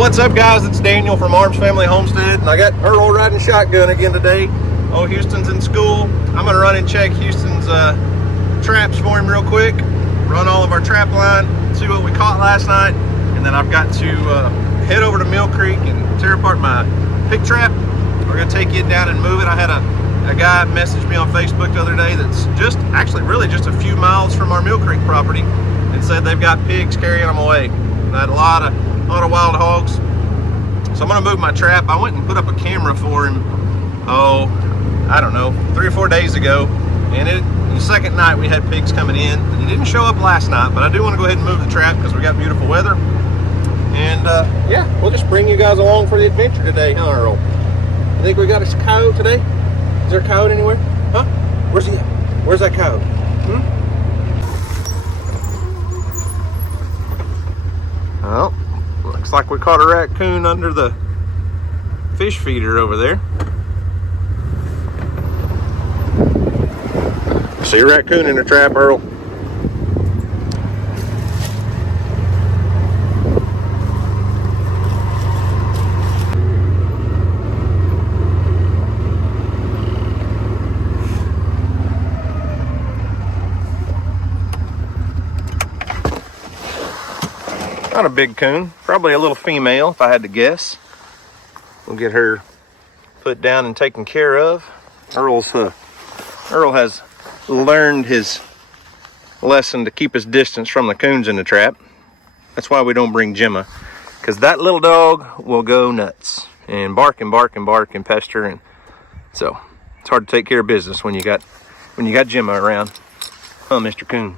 What's up, guys? It's Daniel from Arms Family Homestead, and I got Earl riding shotgun again today. Oh, Houston's in school. I'm gonna run and check Houston's traps for him real quick, run all of our trap line, see what we caught last night, and then I've got to head over to Mill Creek and tear apart my pig trap. We're gonna take it down and move it. I had a guy message me on Facebook the other day that's just really just a few miles from our Mill Creek property and said they've got pigs carrying them away. And I had a lot of wild hogs. So I'm gonna move my trap. I went and put up a camera for him, I don't know, 3 or 4 days ago. And the second night we had pigs coming in. And he didn't show up last night, but I do want to go ahead and move the trap because we got beautiful weather. And yeah, we'll just bring you guys along for the adventure today, huh, Earl? I think we got a coyote today. Is there a coyote anywhere? Huh? Where's he at? Where's that coyote? Well, looks like we caught a raccoon under the fish feeder over there. See a raccoon in the trap, Earl? Not a big coon, probably a little female if I had to guess. We'll get her put down and taken care of. Earl has learned his lesson to keep his distance from the coons in the trap. That's why we don't bring Gemma, because that little dog will go nuts and bark and bark and bark and pester, and so it's hard to take care of business when you got Gemma around. Huh, Mr. Coon?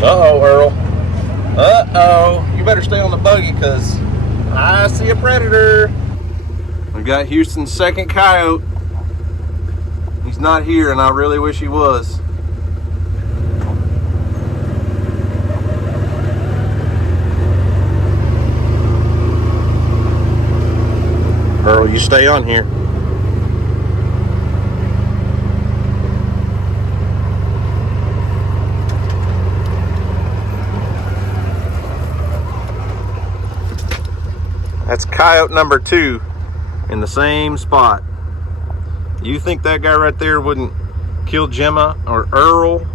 Uh-oh, Earl. Uh-oh. You better stay on the buggy because I see a predator. We got Houston's second coyote. He's not here, and I really wish he was. Earl, you stay on here. That's coyote number 2 in the same spot. You think that guy right there wouldn't kill Gemma or Earl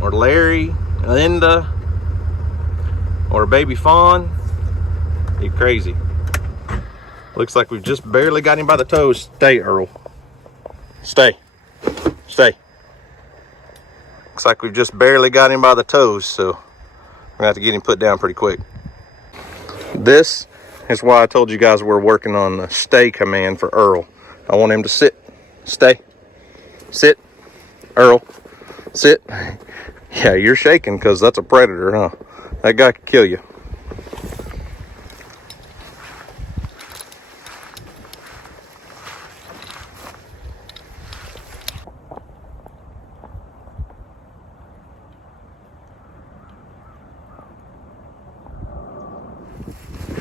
or Larry, Linda, or baby fawn? You crazy. Looks like we've just barely got him by the toes. Stay, Earl. Stay. Stay. Looks like we've just barely got him by the toes, so we're gonna have to get him put down pretty quick. This is why I told you guys we're working on the stay command for Earl. I want him to sit. Stay. Sit. Earl. Sit. Yeah, you're shaking because that's a predator, huh? That guy could kill you.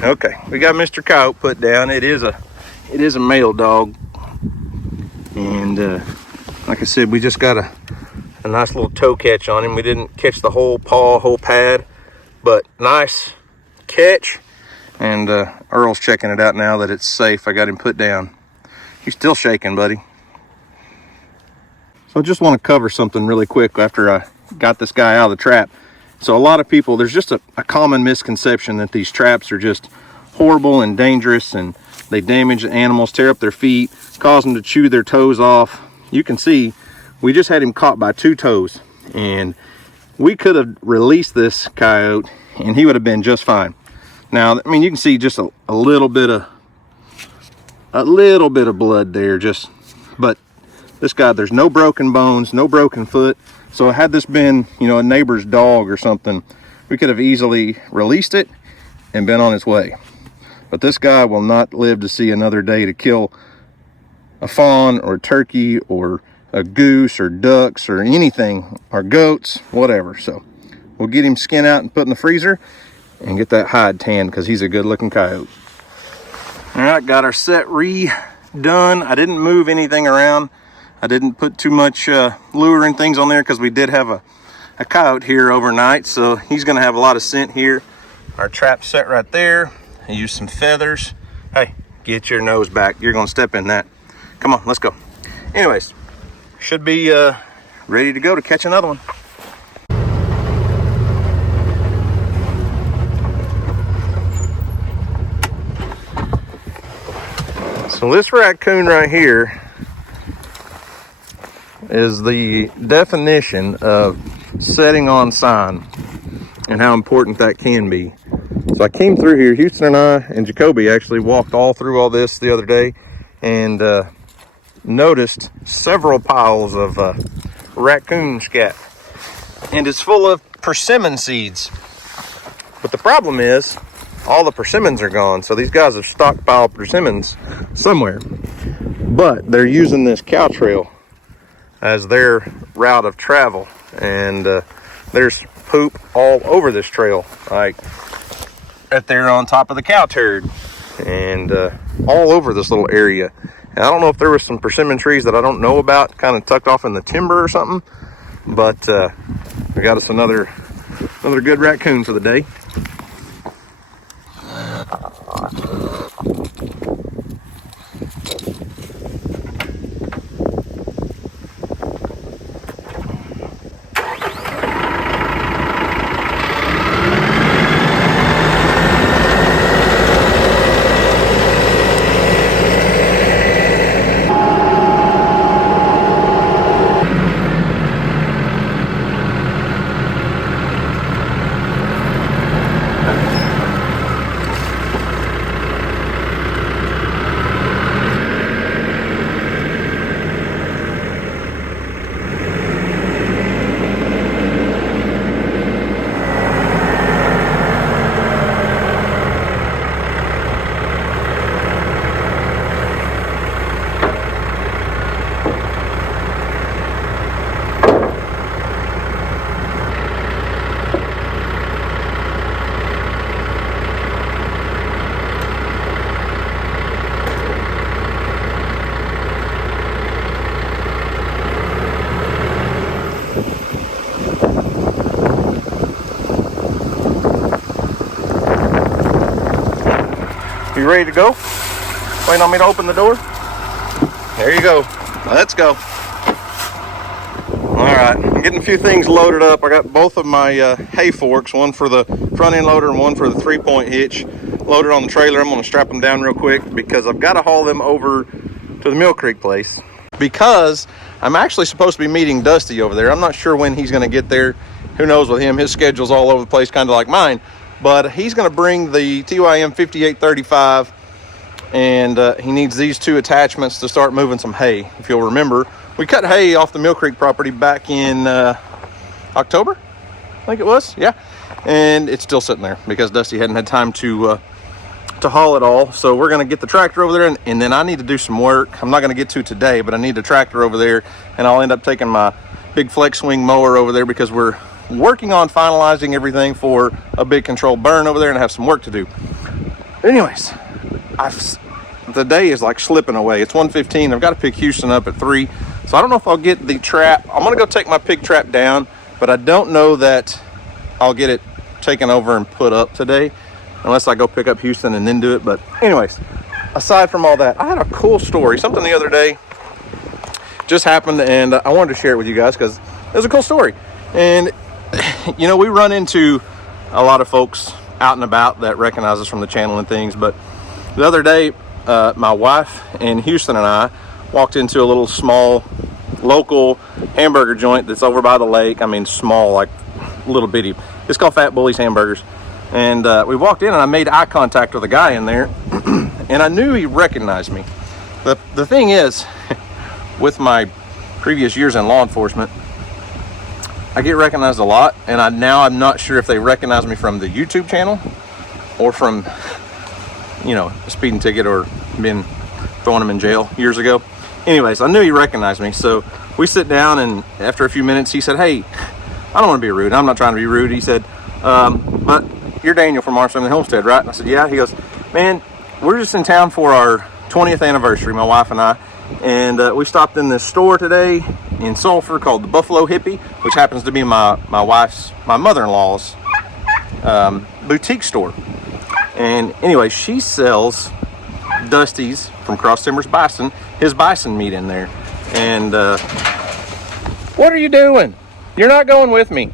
Okay, we got Mr. Coyote put down. It is a male dog, and like I said, we just got a nice little toe catch on him. We didn't catch the whole paw, whole pad, but nice catch. And Earl's checking it out now that it's safe. I got him put down. He's still shaking, buddy. So I just want to cover something really quick after I got this guy out of the trap. So a lot of people, there's just a common misconception that these traps are just horrible and dangerous, and they damage the animals, tear up their feet, cause them to chew their toes off. You can see we just had him caught by 2 toes, and we could have released this coyote and he would have been just fine. Now, I mean, you can see just a little bit of blood there, but this guy, there's no broken bones, no broken foot. So had this been, you know, a neighbor's dog or something, we could have easily released it and been on its way. But this guy will not live to see another day to kill a fawn or a turkey or a goose or ducks or anything, or goats, whatever. So we'll get him skinned out and put in the freezer and get that hide tanned, because he's a good looking coyote. All right, got our set redone. I didn't move anything around. I didn't put too much lure and things on there, because we did have a coyote here overnight, so he's gonna have a lot of scent here. Our trap set right there. I used some feathers. Hey, get your nose back. You're gonna step in that. Come on, let's go. Anyways, should be ready to go to catch another one. So this raccoon right here is the definition of setting on sign and how important that can be. So I came through here, Houston and I and Jacoby actually walked all through all this the other day, and noticed several piles of raccoon scat, and it's full of persimmon seeds. But the problem is all the persimmons are gone, so these guys have stockpiled persimmons somewhere, but they're using this cow trail as their route of travel, and there's poop all over this trail, like right there on top of the cow turd, and all over this little area. And I don't know if there was some persimmon trees that I don't know about, kind of tucked off in the timber or something, but we got us another good raccoon for the day. You ready to go? Waiting on me to open the door? There you go. Let's go. All right, I'm getting a few things loaded up. I got both of my hay forks, one for the front end loader and one for the 3-point hitch, loaded on the trailer. I'm gonna strap them down real quick because I've got to haul them over to the Mill Creek place, because I'm actually supposed to be meeting Dusty over there. I'm not sure when he's gonna get there. Who knows with him? His schedule's all over the place, kind of like mine. But he's going to bring the TYM 5835, and he needs these two attachments to start moving some hay. If you'll remember, we cut hay off the Mill Creek property back in October, I think it was. Yeah, and it's still sitting there because Dusty hadn't had time to haul it all. So we're going to get the tractor over there, and then I need to do some work. I'm not going to get to today, but I need the tractor over there, and I'll end up taking my big flex swing mower over there because we're working on finalizing everything for a big control burn over there, and I have some work to do. Anyways, the day is like slipping away. It's 1:15. I've got to pick Houston up at 3, so I don't know if I'll get the trap. I'm gonna go take my pig trap down, but I don't know that I'll get it taken over and put up today unless I go pick up Houston and then do it. But anyways, aside from all that, I had a cool story, something the other day just happened, and I wanted to share it with you guys because it was a cool story. And you know, we run into a lot of folks out and about that recognize us from the channel and things, but the other day my wife and Houston and I walked into a little small local hamburger joint that's over by the lake. I mean, small, like little bitty. It's called Fat Bully's Hamburgers. And we walked in and I made eye contact with a guy in there and I knew he recognized me. The thing is, with my previous years in law enforcement, I get recognized a lot, and I'm not sure if they recognize me from the YouTube channel or from, you know, a speeding ticket or been throwing them in jail years ago. Anyways, I knew he recognized me, so we sit down, and after a few minutes, he said, "Hey, I don't want to be rude. I'm not trying to be rude." He said, "But you're Daniel from Marsh Family Homestead, right?" And I said, "Yeah." He goes, "Man, we're just in town for our 20th anniversary, my wife and I, and we stopped in this store today in Sulphur called the Buffalo Hippie, which happens to be my mother-in-law's boutique store. And anyway, she sells Dusty's from Cross Timbers Bison, his bison meat in there. And what are you doing? You're not going with me."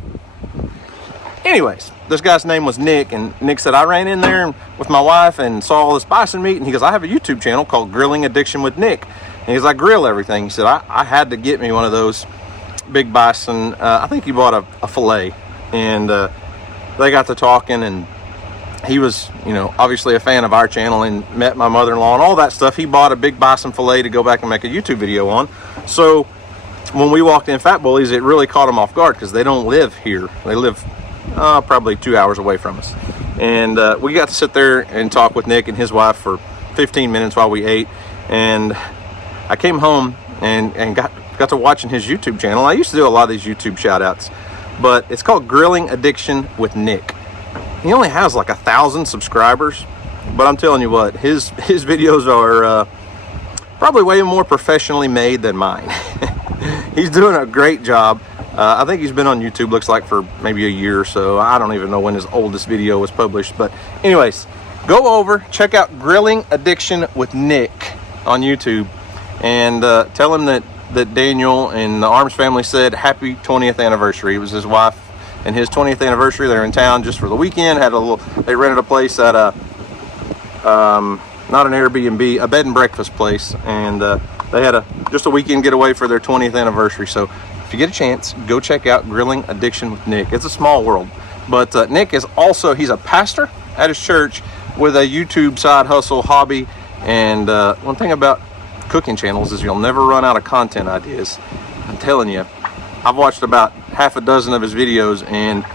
Anyways, this guy's name was Nick, and Nick said, "I ran in there with my wife and saw all this bison meat," and he goes, "I have a YouTube channel called Grilling Addiction with Nick." And he's like, "Grill everything." He said, I had to get me one of those big bison. I think he bought a fillet, and they got to talking, and he was, obviously a fan of our channel and met my mother-in-law and all that stuff. He bought a big bison fillet to go back and make a YouTube video on. So when we walked in Fat Bullies, it really caught him off guard because they don't live here. They live probably 2 hours away from us. And we got to sit there and talk with Nick and his wife for 15 minutes while we ate. And I came home and got to watching his YouTube channel. I used to do a lot of these YouTube shout outs, but it's called Grilling Addiction with Nick. He only has like 1,000 subscribers, but I'm telling you what, his videos are probably way more professionally made than mine. He's doing a great job. I think he's been on YouTube, looks like, for maybe a year or so. I don't even know when his oldest video was published. But anyways, go over, check out Grilling Addiction with Nick on YouTube, and tell him that Daniel and the Arms family said happy 20th anniversary. It was his wife and his 20th anniversary. They're in town just for the weekend. They rented a place at not an Airbnb, a bed and breakfast place, and they had just a weekend getaway for their 20th anniversary. So if you get a chance, go check out Grilling Addiction with Nick. It's a small world, but Nick is also, he's a pastor at his church with a YouTube side hustle hobby. And one thing about cooking channels is you'll never run out of content ideas. I'm telling you, I've watched about half a dozen of his videos, and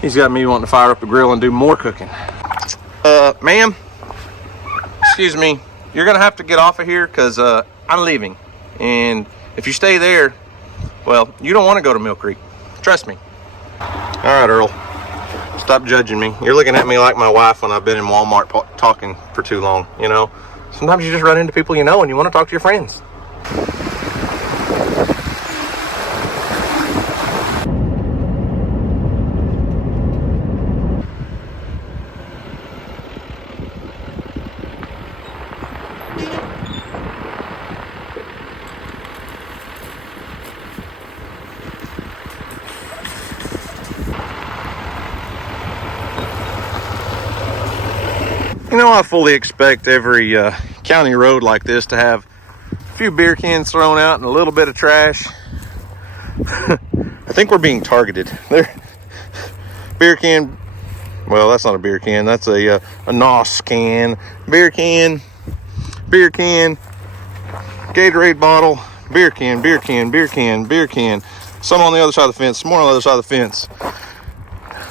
he's got me wanting to fire up the grill and do more cooking. Ma'am, excuse me, you're gonna have to get off of here because I'm leaving, and if you stay there, well, you don't want to go to Mill Creek, trust me. All right, Earl, stop judging me. You're looking at me like my wife when I've been in Walmart talking for too long. Sometimes you just run into people and you want to talk to your friends. I fully expect every county road like this to have a few beer cans thrown out and a little bit of trash. I think we're being targeted. Beer can, well, that's not a beer can, that's a NOS can. Beer can, Gatorade bottle, beer can, beer can. Some on the other side of the fence, some more on the other side of the fence.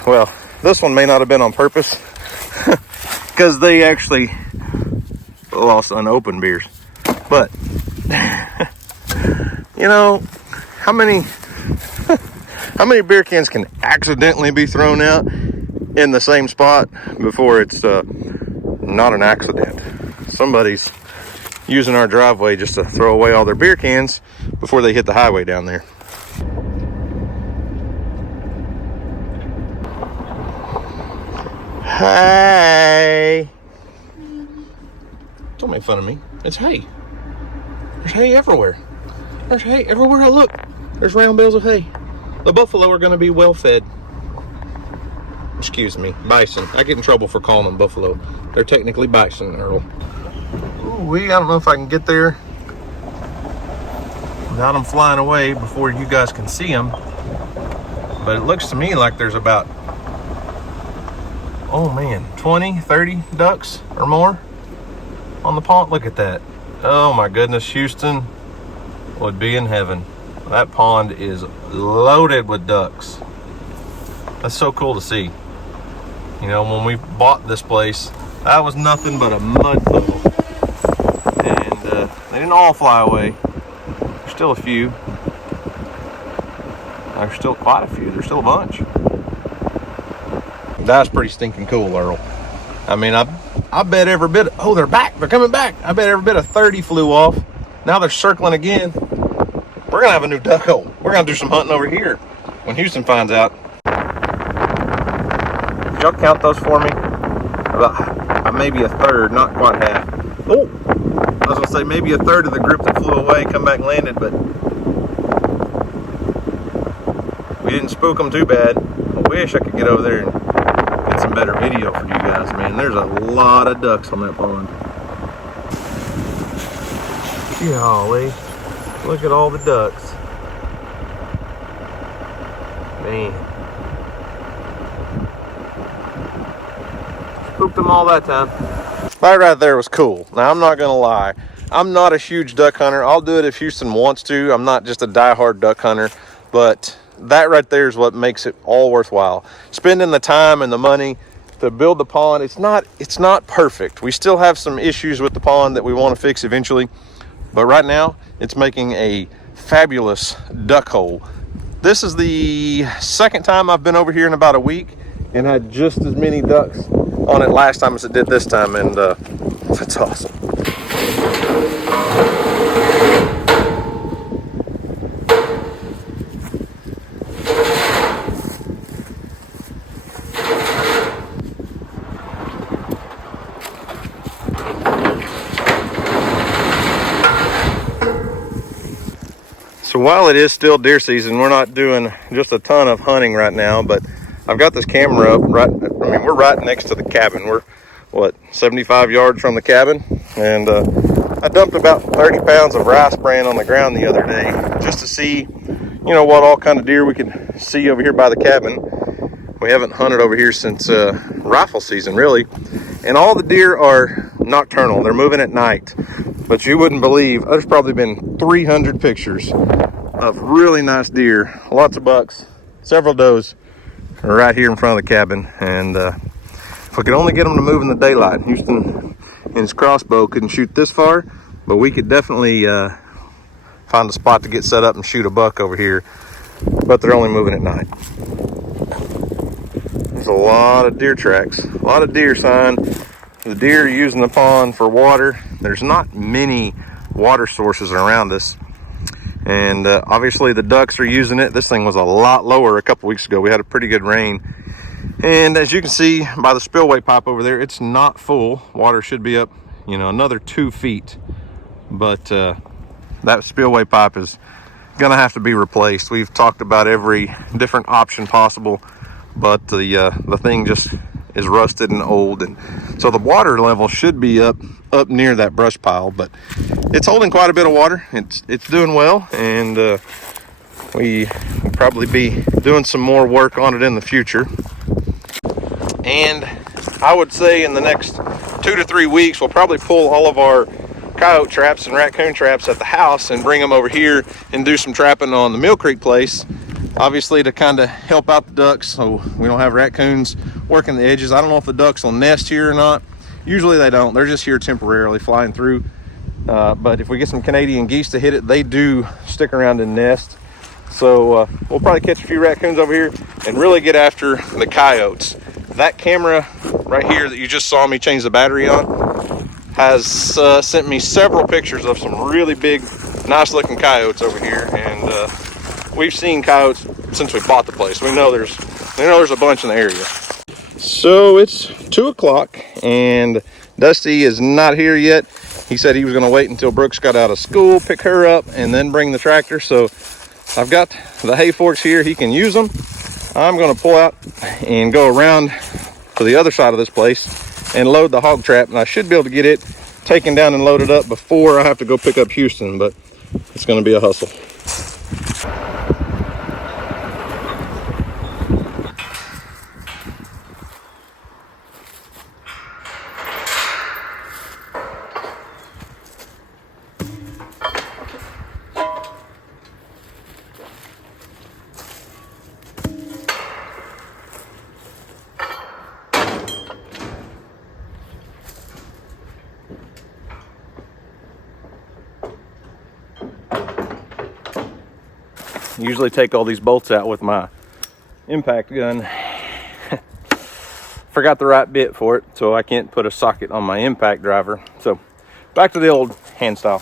Well, this one may not have been on purpose, because they actually lost unopened beers. But how many beer cans can accidentally be thrown out in the same spot before it's not an accident? Somebody's using our driveway just to throw away all their beer cans before they hit the highway down there. Hey! Don't make fun of me. It's hay. There's hay everywhere. There's hay everywhere I look. There's round bales of hay. The buffalo are going to be well fed. Excuse me, bison. I get in trouble for calling them buffalo. They're technically bison, Earl. Ooh, I don't know if I can get there without them flying away before you guys can see them. But it looks to me like there's about, oh man, 20, 30 ducks or more on the pond. Look at that. Oh my goodness, Houston would be in heaven. That pond is loaded with ducks. That's so cool to see. When we bought this place, that was nothing but a mud puddle. And they didn't all fly away. There's still a few. There's still quite a few. There's still a bunch. That's pretty stinking cool, Earl. I mean, I bet every bit. Oh, they're back. They're coming back. I bet every bit of 30 flew off. Now they're circling again. We're gonna have a new duck hole. We're gonna do some hunting over here when Houston finds out. Did y'all count those for me? About maybe a third, not quite half. Oh, I was gonna say maybe a third of the group that flew away come back and landed, but we didn't spook them too bad. I wish I could get over there and get some better video for you guys, man. There's a lot of ducks on that pond. Golly, look at all the ducks. Man. Spooked them all that time. That right there was cool. Now, I'm not gonna lie. I'm not a huge duck hunter. I'll do it if Houston wants to. I'm not just a diehard duck hunter, but that right there is what makes it all worthwhile. Spending the time and the money to build the pond. It's not perfect. We still have some issues with the pond that we want to fix eventually, but right now it's making a fabulous duck hole. This is the second time I've been over here in about a week and had just as many ducks on it last time as it did this time, and that's awesome. So while it is still deer season, we're not doing just a ton of hunting right now, but I've got this camera up we're right next to the cabin. We're, 75 yards from the cabin, and I dumped about 30 pounds of rice bran on the ground the other day just to see, what all kind of deer we could see over here by the cabin. We haven't hunted over here since rifle season, really, and all the deer are nocturnal. They're moving at night, but you wouldn't believe, there's probably been 300 pictures of really nice deer, lots of bucks, several does right here in front of the cabin. And if we could only get them to move in the daylight, Houston and his crossbow couldn't shoot this far, but we could definitely find a spot to get set up and shoot a buck over here, but they're only moving at night. There's a lot of deer tracks, a lot of deer sign. The deer are using the pond for water. There's not many water sources around us, and obviously the ducks are using it. This thing was a lot lower a couple weeks ago. We had a pretty good rain, and as you can see by the spillway pipe over there, it's not full. Water should be up, another 2 feet, but that spillway pipe is gonna have to be replaced. We've talked about every different option possible, but the thing just is rusted and old, and so the water level should be up near that brush pile, but it's holding quite a bit of water. It's doing well, and we will probably be doing some more work on it in the future. And I would say in the next 2 to 3 weeks, we'll probably pull all of our coyote traps and raccoon traps at the house and bring them over here and do some trapping on the Mill Creek place, obviously to kind of help out the ducks so we don't have raccoons working the edges. I don't know if the ducks will nest here or not. Usually they don't. They're just here temporarily flying through. But if we get some Canadian geese to hit it, they do stick around and nest. So we'll probably catch a few raccoons over here and really get after the coyotes. That camera right here that you just saw me change the battery on has sent me several pictures of some really big, nice looking coyotes over here. And we've seen coyotes since we bought the place. We know there's a bunch in the area. So it's 2 o'clock and Dusty is not here yet. He said he was going to wait until Brooks got out of school, pick her up, and then bring the tractor. So I've got the hay forks here. He can use them. I'm going to pull out and go around to the other side of this place and load the hog trap, and I should be able to get it taken down and loaded up before I have to go pick up Houston, but it's going to be a hustle. Usually take all these bolts out with my impact gun. Forgot the right bit for it, so I can't put a socket on my impact driver. So back to the old hand style.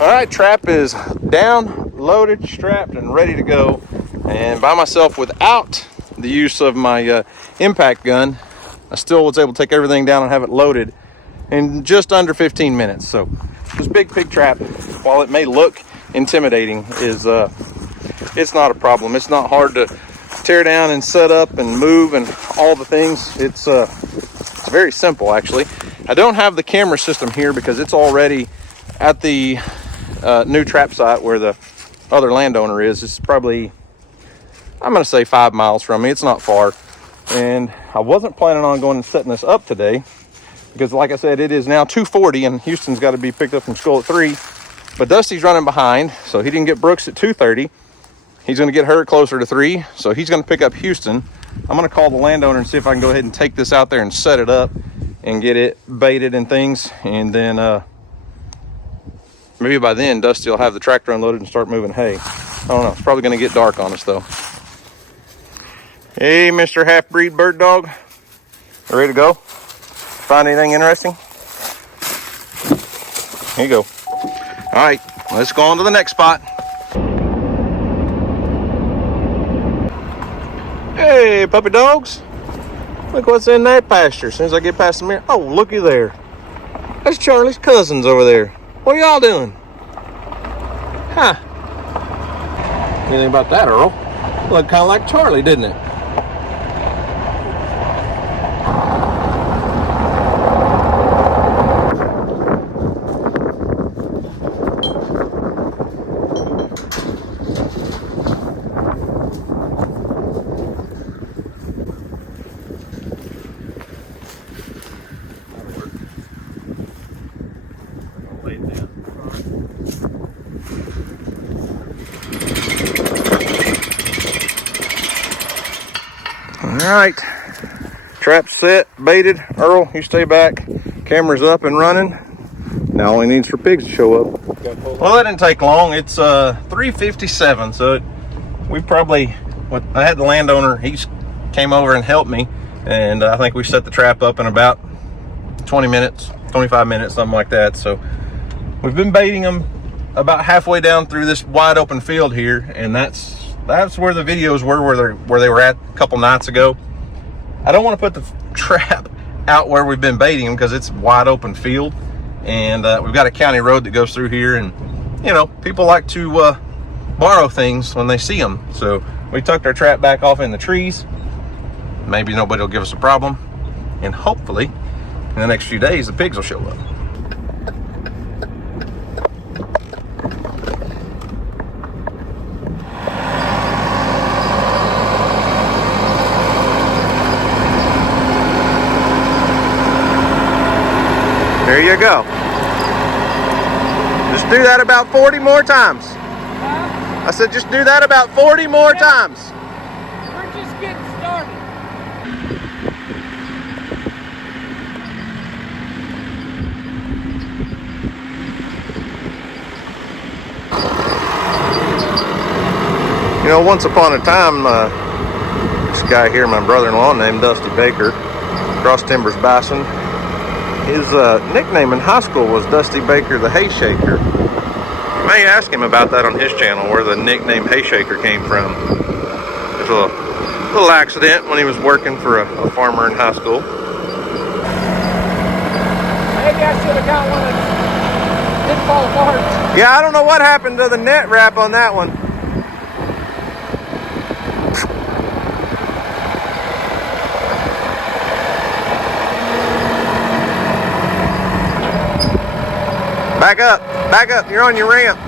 All right, trap is down, loaded, strapped, and ready to go. And by myself, without the use of my impact gun, I still was able to take everything down and have it loaded in just under 15 minutes. So this big pig trap, while it may look intimidating, is it's not a problem. It's not hard to tear down and set up and move and all the things. It's very simple, actually. I don't have the camera system here because it's already at the new trap site where the other landowner is. It's probably, I'm going to say 5 miles from me. It's not far. And I wasn't planning on going and setting this up today because, like I said, it is now 2:40 and Houston's got to be picked up from school at 3. But Dusty's running behind, so he didn't get Brooks at 2:30. He's going to get her closer to 3, so he's going to pick up Houston. I'm going to call the landowner and see if I can go ahead and take this out there and set it up and get it baited and things. And then maybe by then Dusty will have the tractor unloaded and start moving hay. I don't know. It's probably going to get dark on us though. Hey, Mr. Half-Breed Bird Dog. Ready to go? Find anything interesting? Here you go. All right, let's go on to the next spot. Hey, puppy dogs. Look what's in that pasture. As soon as I get past the mirror. Oh, looky there. That's Charlie's cousins over there. What are y'all doing? Huh. Anything about that, Earl? Looked kind of like Charlie, didn't it? All right, trap set, baited. Earl, you stay back. Camera's up and running. Now all he needs for pigs to show up. Well, that didn't take long. It's 3:57, so we probably, I had the landowner, he came over and helped me, and I think we set the trap up in about 20 minutes, 25 minutes, something like that. So we've been baiting them about halfway down through this wide open field here, and that's where the videos were, where they were at a couple nights ago. I don't want to put the trap out where we've been baiting them because it's wide open field, and we've got a county road that goes through here, and you know, people like to borrow things when they see them. So we tucked our trap back off in the trees. Maybe nobody will give us a problem, and hopefully in the next few days the pigs will show up. There you go. Just do that about 40 more times. I said just do that about 40 more times. We're just getting started. You know, once upon a time, this guy here, my brother-in-law, named Dusty Baker, Cross Timbers Bison. His nickname in high school was Dusty Baker the Hay Shaker. You may ask him about that on his channel, where the nickname Hay Shaker came from. It was a little accident when he was working for a farmer in high school. Maybe I should have got one that didn't fall apart. Yeah, I don't know what happened to the net wrap on that one. Back up. Back up. You're on your ramp.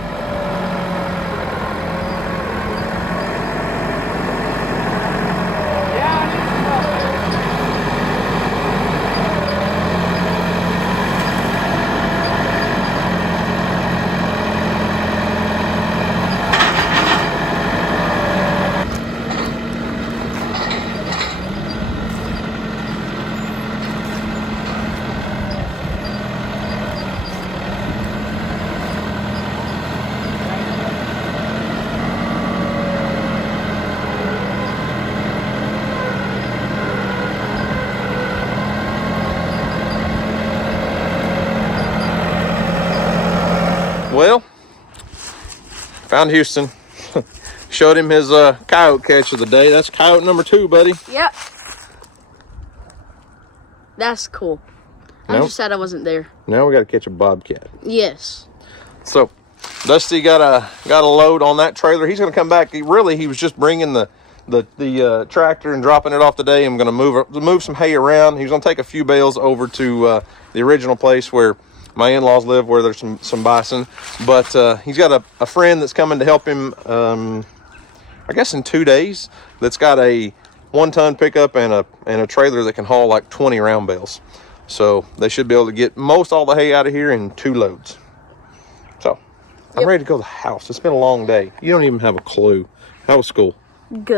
Well, found Houston. Showed him his coyote catch of the day. That's coyote number 2, buddy. Yep. That's cool. I'm just sad I wasn't there. Now we got to catch a bobcat. Yes. So Dusty got a load on that trailer. He's going to come back. He was just bringing the tractor and dropping it off today. I'm going to move some hay around. He's going to take a few bales over to the original place where my in-laws live, where there's some bison. But he's got a friend that's coming to help him, I guess in 2 days, that's got a 1-ton pickup and a trailer that can haul like 20 round bales. So they should be able to get most all the hay out of here in 2 loads. So I'm ready to go to the house. It's been a long day. You don't even have a clue. How was school? Good.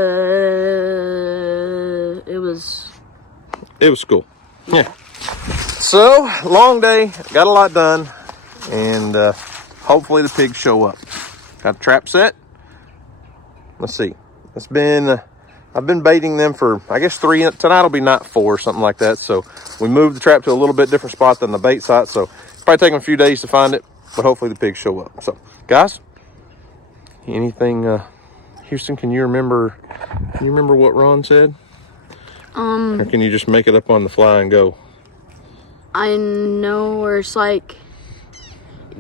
It was school. Yeah. So, long day, got a lot done, and hopefully the pigs show up. Got the trap set. Let's see. I've been baiting them for, I guess, 3. Tonight will be night 4 or something like that. So we moved the trap to a little bit different spot than the bait site. So it's probably taking a few days to find it, but hopefully the pigs show up. So, guys, anything, Houston, can you remember what Ron said? Or can you just make it up on the fly and go? I know where it's like,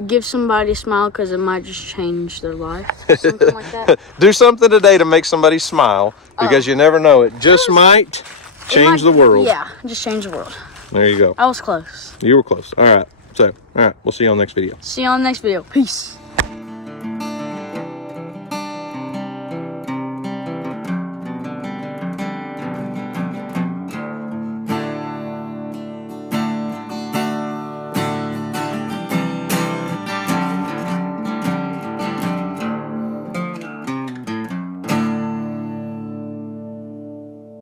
give somebody a smile because it might just change their life. Something like that. Do something today to make somebody smile, because you never know. It just might change the world. Yeah, just change the world. There you go. I was close. You were close. All right. So, all right. We'll see you on the next video. See you on the next video. Peace.